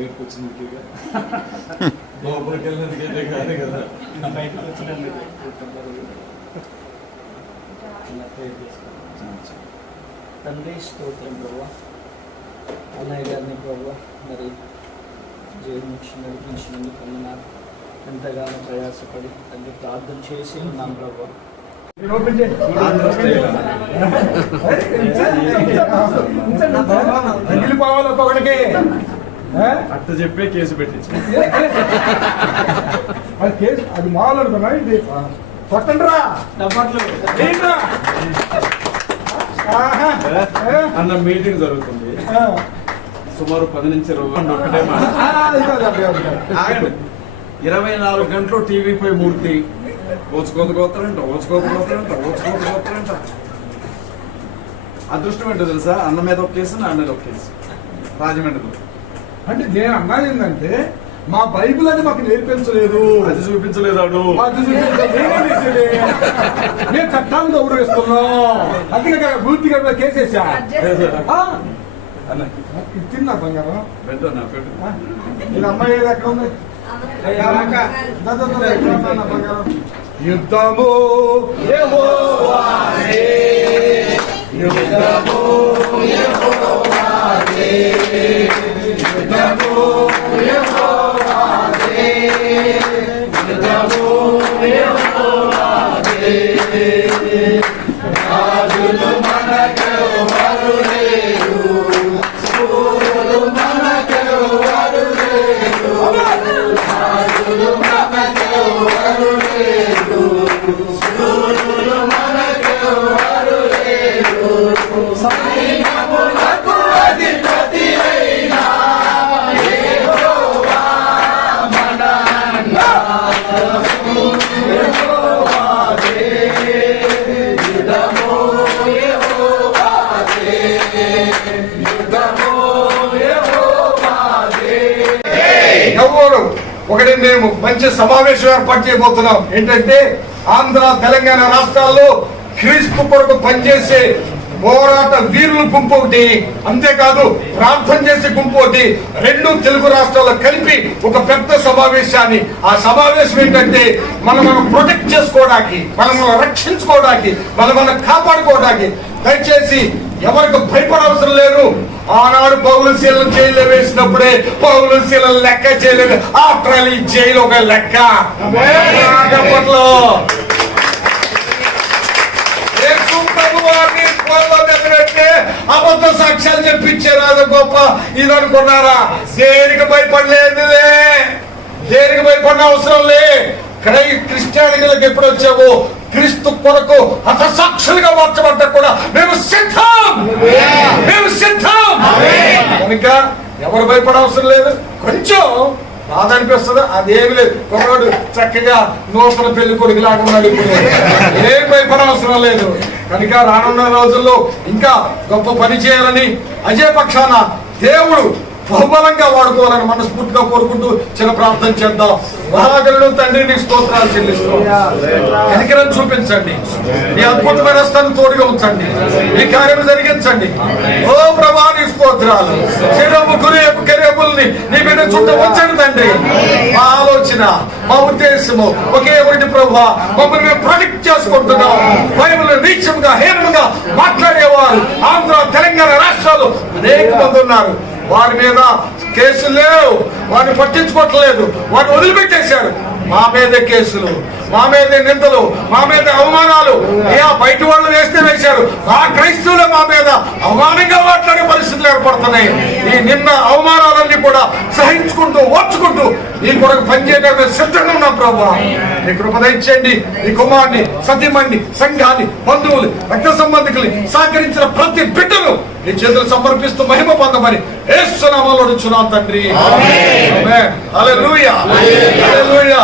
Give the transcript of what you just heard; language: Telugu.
బయటకు వచ్చినందుకేగా లోపలికి వెళ్ళినందుకే కాదు కదా బయటకు వచ్చినందుకు తండ్రి స్తోత్రం ప్రభు అన్నయ్య గారిని ప్రభు మరి జైలు నుంచి నడిపించినందుకు వందనాలు. ఎంతగానో ప్రయాసపడి తండ్రి ప్రార్థన చేసి ఉన్నాం ప్రభు వెళ్ళిపోవాలి ఒక్కొక్కడికి అట్ట చెప్పే కేసు పెట్టించి. అది కేసు? అది మామూలు అనుకున్నా ఇది? అన్న మీటింగ్ జరుగుతుంది. సుమారు పది నుంచి ఒకటే ఇరవై నాలుగు గంటలు టీవీ పై మూర్తి. ఓచుకోత కోతారంట ఓచుకోత కోతారంట ఓచుకోత కోతారంట అదృష్టం ఏంటో తెలుసా? అన్న మీద ఒక కేసు నా మీద ఒక కేసు. రాజమండ్రిలో. అంటే నేను అన్నది ఏంటంటే మా బైబిల్ అని మాకు నేర్పించలేదు అది చూపించలేదాడు అది చూపించలేదు. నేనేం చేసేది? మేము చట్టాన్ని గౌరవిస్తున్నాం అందుకే పూర్తిగా కేసేసా ఆ? అన్న ఇది తిన్నా బంగారం? ఇది అమ్మాయి ఎక్కడ ఉంది? యుద్ధము. యుద్ధము ఎవరు ఒకటి మేము మంచి సమావేశం ఏర్పాటు చేయబోతున్నాం. ఏంటంటే ఆంధ్ర తెలంగాణ రాష్ట్రాల్లో క్రీస్తు కొరకు పనిచేసే పోరాట వీరుల గుంపు ఒకటి. అంతేకాదు ప్రార్థన చేసే గుంపు ఒకటి. రెండు తెలుగు రాష్ట్రాల్లో కలిపి ఒక పెద్ద సమావేశాన్ని. ఆ సమావేశం ఏంటంటే మనం మనం ప్రొటెక్ట్ చేసుకోవడానికి మనం మనం రక్షించుకోవడానికి మనం మనం కాపాడుకోవడానికి. దయచేసి ఎవరికి భయపడవసరం లేదు. ఆనాడు పౌలు శీలను జైల్లో వేసినప్పుడే పౌలు శీలను లెక్క చేయలేదు. ఆఫ్టర్ ఆల్ ఈ జైలు ఒక లెక్క. దగ్గరంటే అబద్ధ సాక్ష్యాలు చెప్పించారు అది గొప్ప ఇది అనుకున్నారా దేనికి భయపడలేదులే దేనికి భయపడిన అవసరం లే? క్రై క్రిస్టియానిటీలకు ఎప్పుడు వచ్చావు? క్రీస్తు కొరకు హత సాక్షులుగా మార్చబడ్డా కూడా మేము సిద్ధం! మేము సిద్ధం! కనుక ఎవరు భయపడవసరం లేదు? కొంచెం బాధ అనిపిస్తుంది అదేమి లేదు. కుర్రాడు చక్కగా నూతన పెళ్ళి కొడుకు లాగా ఉన్నాడు ఇప్పుడు. ఏం భయపడవసరం లేదు. కనుక రానున్న రోజుల్లో ఇంకా గొప్ప పని చేయాలని అజయ పక్షాన దేవుడు బహుబలంగా వాడుకోవాలని మనస్ఫూర్తిగా కోరుకుంటూ చిన్న ప్రార్థన చేద్దాం. మహాగరుడు తండ్రిని స్తోత్రాలు చెల్లిస్తాం కనికరం చూపించండి. మీ అద్భుతమైన స్థాని తోడుగా ఉంచండి. నీ కార్యం జరిగించండి. ఓ ప్రభా నీ స్తోత్రాలు. శరీరము యొక్క మమ్మల్ని నీ బిడ్డ చుట్టూ వచ్చండి తండ్రి. మా ఆలోచన మా ఉద్దేశము ఒకే ఒకటి ప్రభా మమ్మల్ని మేము ప్రొటెక్ట్ చేసుకుంటున్నాం. బైబిల్ నీచంగా హీనంగా మాట్లాడేవారు. ఆంధ్ర తెలంగాణ రాష్ట్రాలు అనేక మంది ఉన్నారు. వారి మీద కేసులు లేవు. వారిని పట్టించుకోవట్లేదు. వారిని వదిలిపెట్టేశారు. మా మీద కేసులు మా మీద నిందలు మా మీద అవమానాలు. ఏ బయట వాళ్ళు వేస్తే వేశారు. ఆ క్రైస్తవులు మా మీద అవమానంగా మాట్లాడే పరిస్థితులు ఏర్పడుతున్నాయి. ఈ నిన్న అవమానాలన్నీ కూడా సహించుకుంటూ ఓర్చుకుంటూ ఈ కొరకు పనిచేయడానికి సిద్ధంగా ఉన్నాం ప్రభా. నీ కృపదించండి ఈ నీ కుమార్ని సతీమణ్ణి సంఘాన్ని బంధువులు రక్త సంబంధికులు సహకరించిన ప్రతి బిడ్డను నీ చేతులు సమర్పిస్తూ మహిమ పొందమని ఏసునామాలో చున్నాం తండ్రి. ఆమేన్. హల్లెలూయా. హల్లెలూయా.